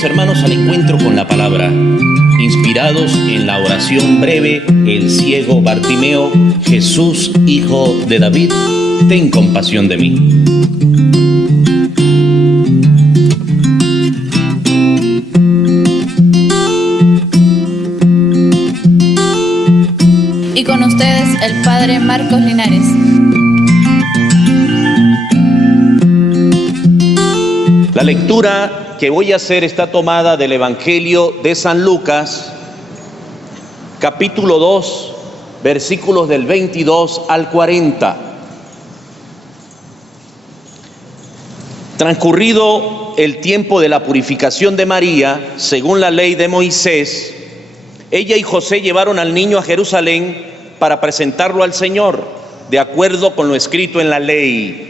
Bienvenidos hermanos al encuentro con la palabra, inspirados en la oración breve, el ciego Bartimeo: Jesús, hijo de David, ten compasión de mí. Y con ustedes el Padre Marcos Linares. La lectura que voy a hacer está tomada del Evangelio de San Lucas, capítulo 2, versículos del 22 al 40. Transcurrido el tiempo de la purificación de María, según la ley de Moisés, ella y José llevaron al niño a Jerusalén para presentarlo al Señor, de acuerdo con lo escrito en la ley.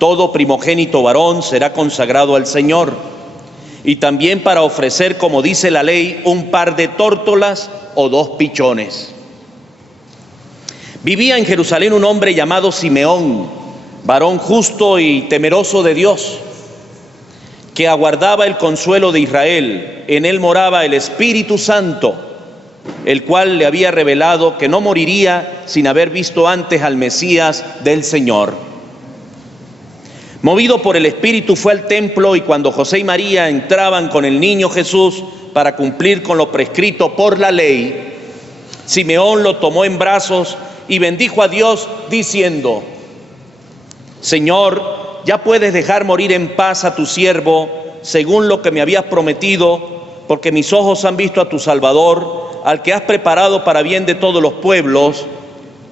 Todo primogénito varón será consagrado al Señor, y también para ofrecer, como dice la ley, un par de tórtolas o 2 pichones. Vivía en Jerusalén un hombre llamado Simeón, varón justo y temeroso de Dios, que aguardaba el consuelo de Israel. En él moraba el Espíritu Santo, el cual le había revelado que no moriría sin haber visto antes al Mesías del Señor. Movido por el Espíritu fue al templo, y cuando José y María entraban con el niño Jesús para cumplir con lo prescrito por la ley, Simeón lo tomó en brazos y bendijo a Dios diciendo: Señor, ya puedes dejar morir en paz a tu siervo, según lo que me habías prometido, porque mis ojos han visto a tu Salvador, al que has preparado para bien de todos los pueblos,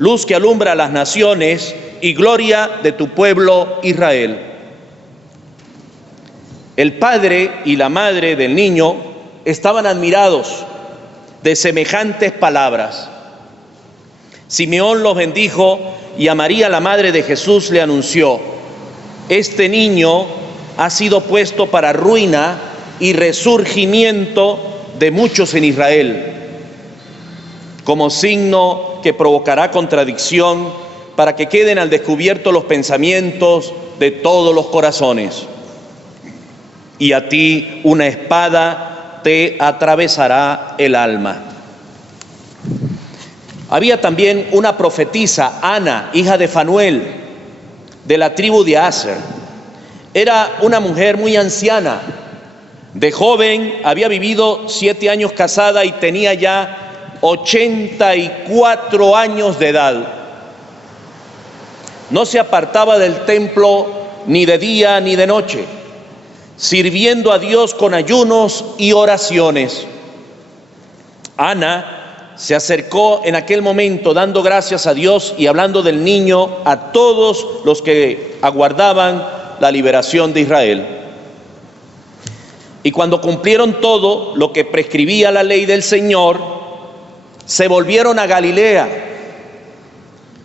luz que alumbra a las naciones y gloria de tu pueblo Israel. El padre y la madre del niño estaban admirados de semejantes palabras. Simeón los bendijo, y a María, la madre de Jesús, le anunció: este niño ha sido puesto para ruina y resurgimiento de muchos en Israel, como signo que provocará contradicción, para que queden al descubierto los pensamientos de todos los corazones. Y a ti una espada te atravesará el alma. Había también una profetisa, Ana, hija de Fanuel, de la tribu de Aser. Era una mujer muy anciana. De joven había vivido 7 años casada y tenía ya 84 años de edad. No se apartaba del templo ni de día ni de noche, sirviendo a Dios con ayunos y oraciones. Ana se acercó en aquel momento dando gracias a Dios y hablando del niño a todos los que aguardaban la liberación de Israel. Y cuando cumplieron todo lo que prescribía la ley del Señor, se volvieron a Galilea,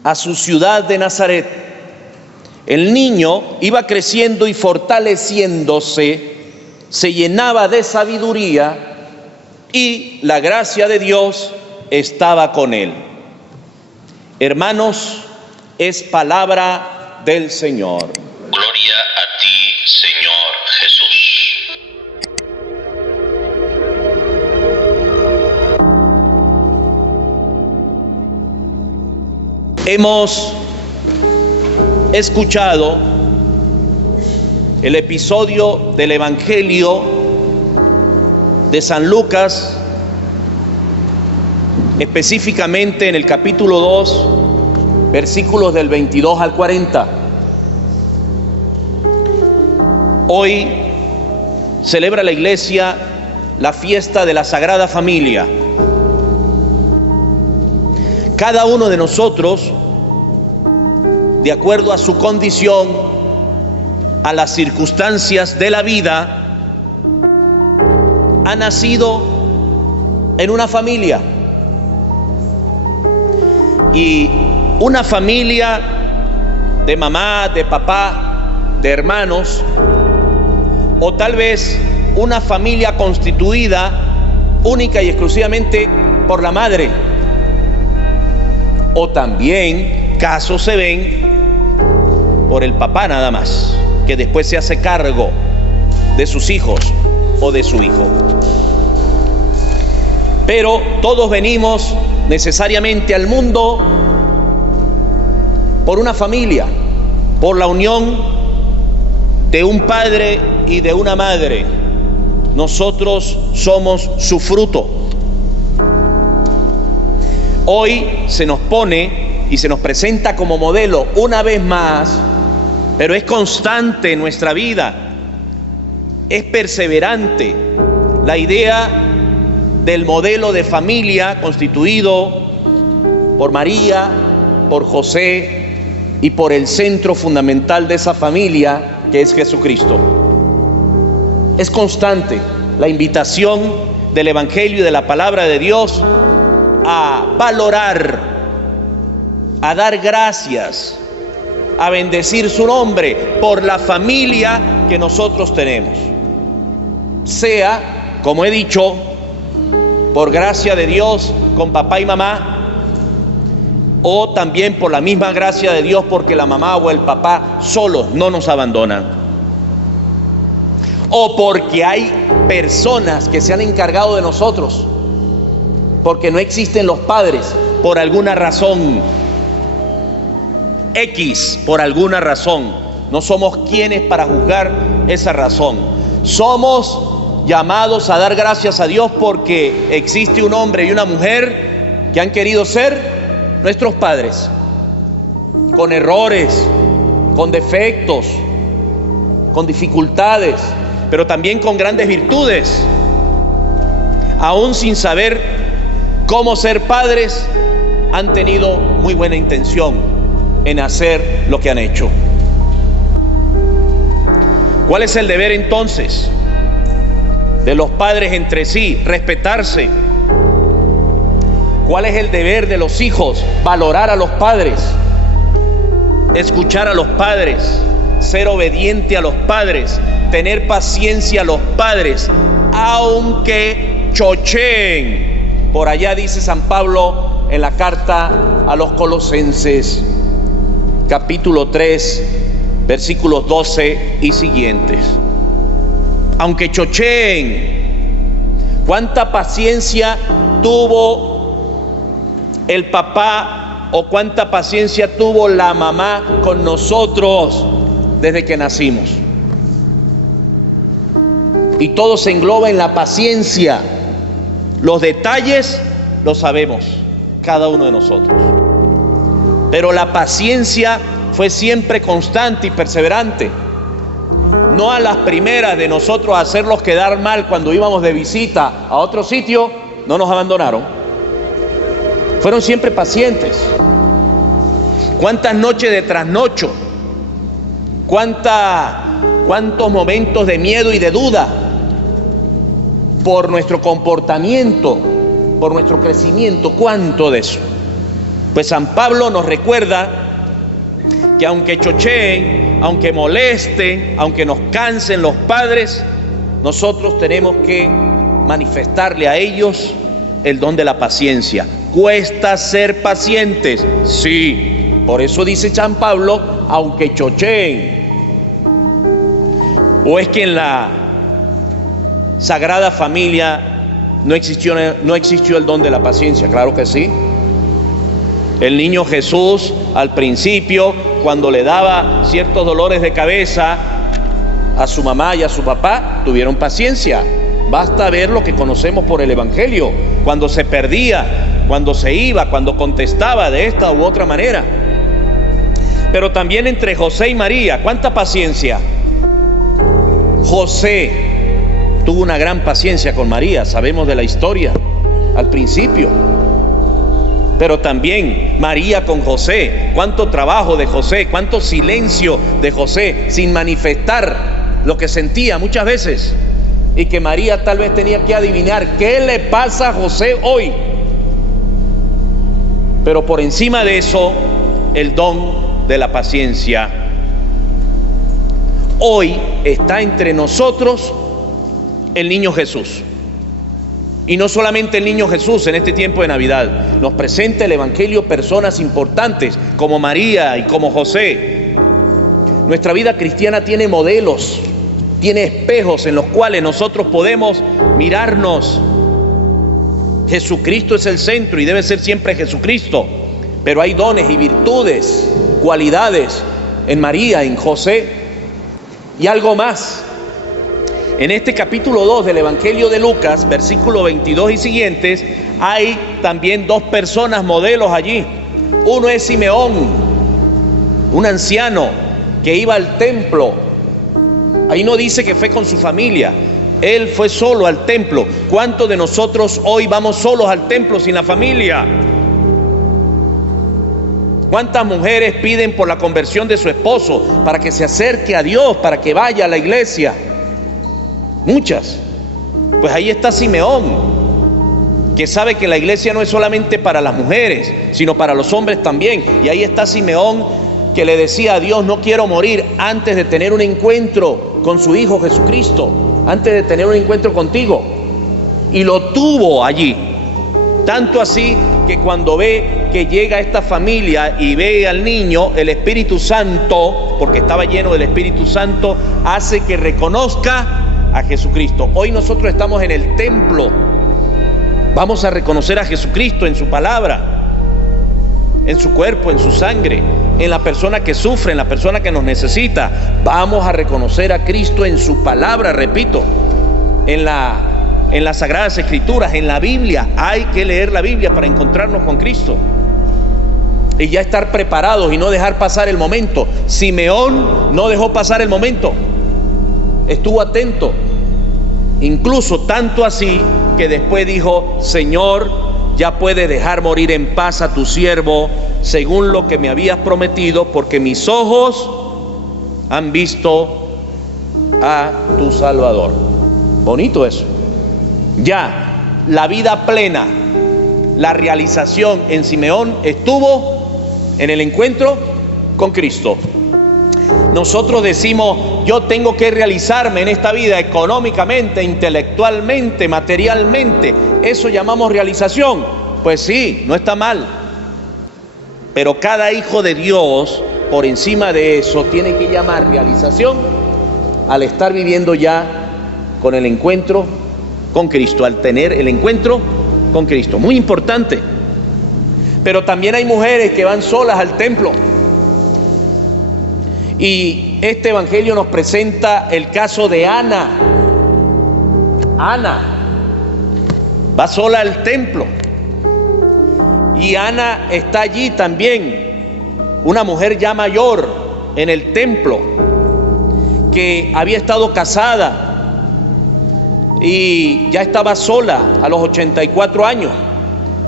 a su ciudad de Nazaret. El niño iba creciendo y fortaleciéndose, se llenaba de sabiduría, y la gracia de Dios estaba con él. Hermanos, es palabra del Señor. Gloria a ti, Señor Jesús. Hemos escuchado el episodio del Evangelio de San Lucas, específicamente en el capítulo 2, versículos del 22 al 40. Hoy celebra la Iglesia la fiesta de la Sagrada Familia. Cada uno de nosotros, de acuerdo a su condición, a las circunstancias de la vida, ha nacido en una familia. Y una familia de mamá, de papá, de hermanos, o tal vez una familia constituida única y exclusivamente por la madre. O también casos se ven por el papá nada más, que después se hace cargo de sus hijos. o de su hijo. Pero todos venimos necesariamente al mundo por una familia, por la unión de un padre y de una madre. Nosotros somos su fruto. Hoy se nos pone y se nos presenta como modelo una vez más, pero es constante en nuestra vida, es perseverante la idea del modelo de familia constituido por María, por José y por el centro fundamental de esa familia, que es Jesucristo. Es constante la invitación del Evangelio y de la palabra de Dios a valorar, a dar gracias, a bendecir su nombre por la familia que nosotros tenemos. Sea, como he dicho, por gracia de Dios con papá y mamá, o también por la misma gracia de Dios porque la mamá o el papá solos no nos abandonan, o porque hay personas que se han encargado de nosotros, porque no existen los padres por alguna razón X, por alguna razón. No somos quienes para juzgar esa razón. Somos llamados a dar gracias a Dios porque existe un hombre y una mujer que han querido ser nuestros padres, con errores, con defectos, con dificultades, pero también con grandes virtudes. Aún sin saber cómo ser padres, han tenido muy buena intención en hacer lo que han hecho. ¿Cuál es el deber entonces de los padres entre sí? Respetarse. ¿Cuál es el deber de los hijos? Valorar a los padres, escuchar a los padres, ser obediente a los padres, tener paciencia a los padres, aunque chocheen. Por allá dice San Pablo en la carta a los Colosenses, capítulo 3, versículos 12 y siguientes. Aunque chocheen, ¿cuánta paciencia tuvo el papá o cuánta paciencia tuvo la mamá con nosotros desde que nacimos? Y todo se engloba en la paciencia. Los detalles los sabemos cada uno de nosotros, pero la paciencia fue siempre constante y perseverante. No a las primeras de nosotros hacerlos quedar mal cuando íbamos de visita a otro sitio, no nos abandonaron. Fueron siempre pacientes. ¿Cuántas noches de trasnocho? ¿Cuántos momentos de miedo y de duda por nuestro comportamiento, por nuestro crecimiento? ¿Cuánto de eso? Pues San Pablo nos recuerda que aunque chocheen, aunque molesten, aunque nos cansen los padres, nosotros tenemos que manifestarle a ellos el don de la paciencia. ¿Cuesta ser pacientes? Sí. Por eso dice San Pablo, aunque chocheen. ¿O es que en la Sagrada Familia no existió el don de la paciencia? Claro que sí. El niño Jesús, al principio, cuando le daba ciertos dolores de cabeza a su mamá y a su papá, tuvieron paciencia. Basta ver lo que conocemos por el Evangelio, cuando se perdía, cuando se iba, cuando contestaba de esta u otra manera. Pero también entre José y María, ¿cuánta paciencia? José tuvo una gran paciencia con María, sabemos de la historia al principio. Pero también María con José, cuánto trabajo de José, cuánto silencio de José, sin manifestar lo que sentía muchas veces, y que María tal vez tenía que adivinar qué le pasa a José hoy. Pero por encima de eso, el don de la paciencia. Hoy está entre nosotros el niño Jesús. Y no solamente el niño Jesús en este tiempo de Navidad. Nos presenta el Evangelio personas importantes como María y como José. Nuestra vida cristiana tiene modelos tiene espejos en los cuales nosotros podemos mirarnos. Jesucristo es el centro y debe ser siempre Jesucristo, pero hay dones y virtudes, cualidades en María, en José y algo más. En este capítulo 2 del Evangelio de Lucas, versículo 22 y siguientes, hay también dos personas modelos allí. Uno es Simeón, un anciano que iba al templo. Ahí no dice que fue con su familia, él fue solo al templo. ¿Cuántos de nosotros hoy vamos solos al templo sin la familia? ¿Cuántas mujeres piden por la conversión de su esposo para que se acerque a Dios, para que vaya a la iglesia? Muchas. Pues ahí está Simeón, que sabe que la iglesia no es solamente para las mujeres, sino para los hombres también. Y ahí está Simeón, que le decía a Dios: no quiero morir antes de tener un encuentro con su Hijo Jesucristo, antes de tener un encuentro contigo. Y lo tuvo allí. Tanto así que cuando ve que llega esta familia y ve al niño, el Espíritu Santo, porque estaba lleno del Espíritu Santo, hace que reconozca a Jesucristo. Hoy nosotros estamos en el templo. Vamos a reconocer a Jesucristo en su palabra, en su cuerpo, en su sangre, en la persona que sufre, en la persona que nos necesita. Vamos a reconocer a Cristo en su palabra, repito, en las Sagradas Escrituras, en la Biblia. Hay que leer la Biblia para encontrarnos con Cristo y ya estar preparados y no dejar pasar el momento. Simeón no dejó pasar el momento, estuvo atento, incluso tanto así que después dijo: Señor, ya puedes dejar morir en paz a tu siervo, según lo que me habías prometido, porque mis ojos han visto a tu Salvador. Bonito eso. Ya la vida plena, la realización en Simeón estuvo en el encuentro con Cristo. Nosotros decimos: yo tengo que realizarme en esta vida económicamente, intelectualmente, materialmente. ¿Eso llamamos realización? Pues sí, no está mal. Pero cada hijo de Dios, por encima de eso, tiene que llamar realización al estar viviendo ya con el encuentro con Cristo, al tener el encuentro con Cristo. Muy importante. Pero también hay mujeres que van solas al templo. Y este evangelio nos presenta el caso de Ana. Ana va sola al templo. Y Ana está allí también, una mujer ya mayor en el templo, que había estado casada y ya estaba sola a los 84 años,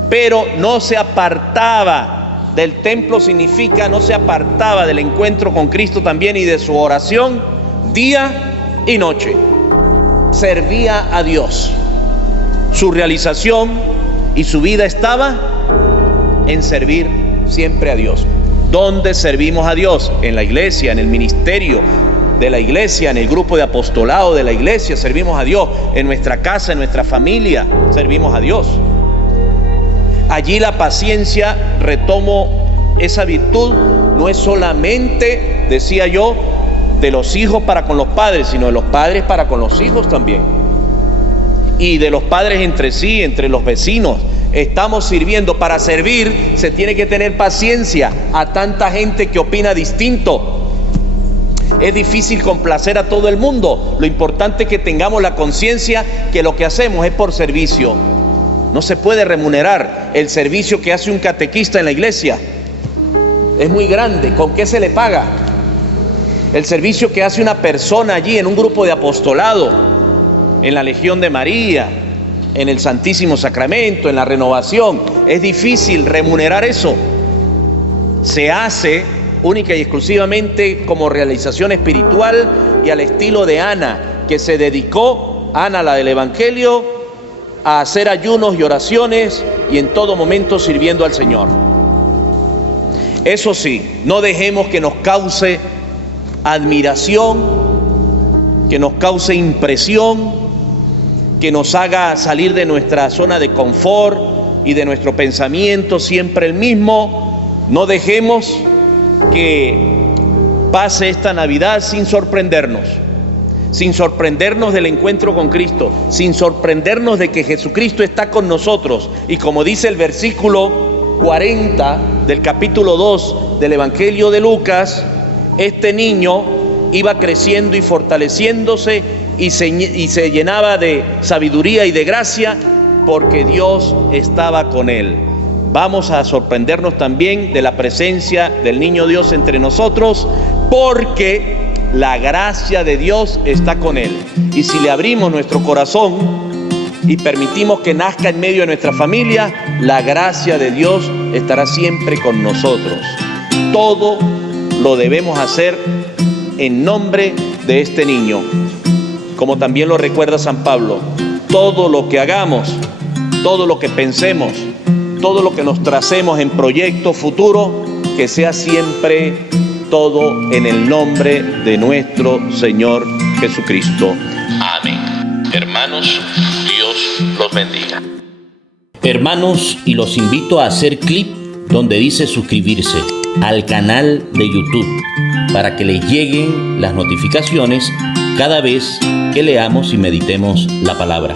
pero no se apartaba del templo. Significa no se apartaba del encuentro con Cristo también y de su oración día y noche. Servía a Dios. Su realización y su vida estaba en servir siempre a Dios. ¿Dónde servimos a Dios? En la iglesia, en el ministerio de la iglesia, en el grupo de apostolado de la iglesia, servimos a Dios. En nuestra casa, en nuestra familia, servimos a Dios. Allí la paciencia, retomo esa virtud, no es solamente, decía yo, de los hijos para con los padres, sino de los padres para con los hijos también. Y de los padres entre sí, entre los vecinos. Estamos sirviendo. Para servir se tiene que tener paciencia a tanta gente que opina distinto. Es difícil complacer a todo el mundo. Lo importante es que tengamos la conciencia que lo que hacemos es por servicio. No se puede remunerar el servicio que hace un catequista en la iglesia. Es muy grande. ¿Con qué se le paga? El servicio que hace una persona allí en un grupo de apostolado, en la Legión de María, en el Santísimo Sacramento, en la renovación, es difícil remunerar eso. Se hace única y exclusivamente como realización espiritual y al estilo de Ana, que se dedicó, Ana la del Evangelio, a hacer ayunos y oraciones y en todo momento sirviendo al Señor. Eso sí, no dejemos que nos cause admiración, que nos cause impresión, que nos haga salir de nuestra zona de confort y de nuestro pensamiento siempre el mismo. No dejemos que pase esta Navidad sin sorprendernos. sin sorprendernos del encuentro con Cristo, sin sorprendernos de que Jesucristo está con nosotros. Y como dice el versículo 40 del capítulo 2 del Evangelio de Lucas, este niño iba creciendo y fortaleciéndose y se llenaba de sabiduría y de gracia porque Dios estaba con él. Vamos a sorprendernos también de la presencia del niño Dios entre nosotros, porque la gracia de Dios está con él. Y si le abrimos nuestro corazón y permitimos que nazca en medio de nuestra familia, la gracia de Dios estará siempre con nosotros. Todo lo debemos hacer en nombre de este niño. Como también lo recuerda San Pablo, todo lo que hagamos, todo lo que pensemos, todo lo que nos tracemos en proyecto futuro, que sea siempre todo en el nombre de nuestro Señor Jesucristo. Amén. Hermanos, Dios los bendiga. Hermanos, y los invito a hacer clic donde dice suscribirse al canal de YouTube para que les lleguen las notificaciones cada vez que leamos y meditemos la palabra.